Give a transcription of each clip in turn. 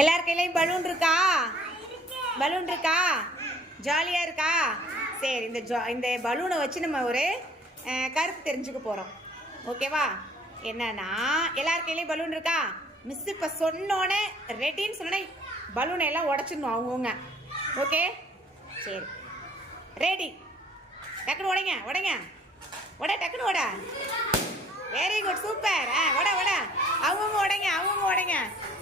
எல்லார் கையிலையும் பலூன் இருக்கா? பலூன் இருக்கா? ஜாலியாக இருக்கா? சரி இந்த ஜா இந்த பலூனை வச்சு நம்ம ஒரு கருத்து தெரிஞ்சுக்க போகிறோம் ஓகேவா என்னன்னா எல்லார் கையிலையும் பலூன் இருக்கா? மிஸ் இப்போ சொன்னோன்னே ரெட்டின்னு சொன்னோன்னே பலூனை எல்லாம் உடச்சிடணும் அவங்கவுங்க. ஓகே சரி. ரெடி டக்குனு உடைங்க உடைங்க. உட டக்குனு உட. வெரி குட் சூப்பர் ஆ உட அவங்க உடைங்க அவங்க உடைங்க.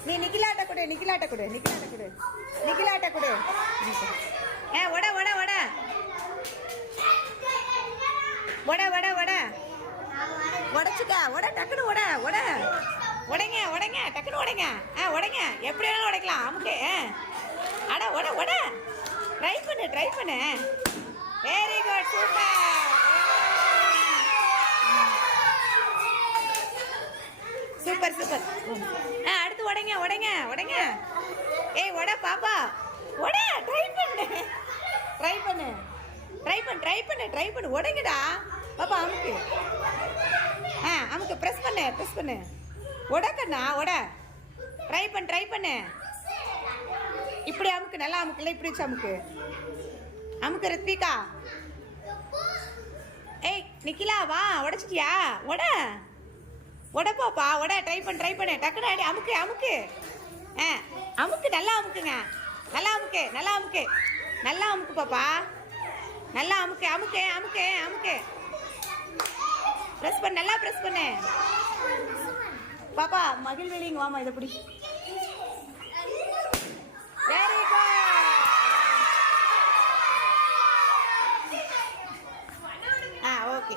நீ நிக்கிலாட்ட கொடு நிக்கிலாட்ட கொடு நிக்கிலாட்ட கொடு. நிக்கிலாட்ட கொடு. ஏ உட உட உட உட உட உட உடச்சுக்க உட டக்குனு உட உட உடைங்க உடைங்க டக்குனு உடைங்க. ஆ உடைங்க. எப்படி வேணாலும் உடைக்கலாம் அமுக்கு. ஆ. அட உட உட ட்ரை பண்ணு ட்ரை பண்ணு. வெரி குட் சூப்பர் சூப்பர் ஆ அடுத்து உடைங்க உடைங்க உடைங்க. ஏய் உட பாப்பா. உட ட்ரை பண்ணு. ட்ரை பண்ணு. ட்ரை பண்ணு ட்ரை பண்ணு ட்ரை பண்ணு. உடைங்கடா. பாப்பா அமுக்கு. ஆ அமுக்கு. ப்ரெஸ் பண்ணு ப்ரெஸ் பண்ணு. உடக்கண்ணா உட. ட்ரை பண்ணு ட்ரை பண்ணு. இப்படி அமுக்கு நல்லா அமுக்குல இப்படி வச்சு அமுக்கு. அமுக்கு ரித்விகா ஏய் நிக்கிலா வா. உடைச்சிட்டியா? உட. உடப்பாப்பா உட ட்ரை பண்ணு ட்ரை பண்ணு. டக்குனு அடி அமுக்கு அமுக்கு. ஆ அமுக்கு நல்லா அமுக்குங்க. நல்லா அமுக்கு நல்லா அமுக்கு. நல்லா அமுக்கு பாப்பா. நல்லா அமுக்கு அமுக்கு அமுக்கு அமுக்கு. ப்ரெஸ் பண்ணு நல்லா ப்ரெஸ் பண்ணு. பாப்பா மகிழ்வெளி வாமா இதை பிடி. வெரி குட் ஆ okay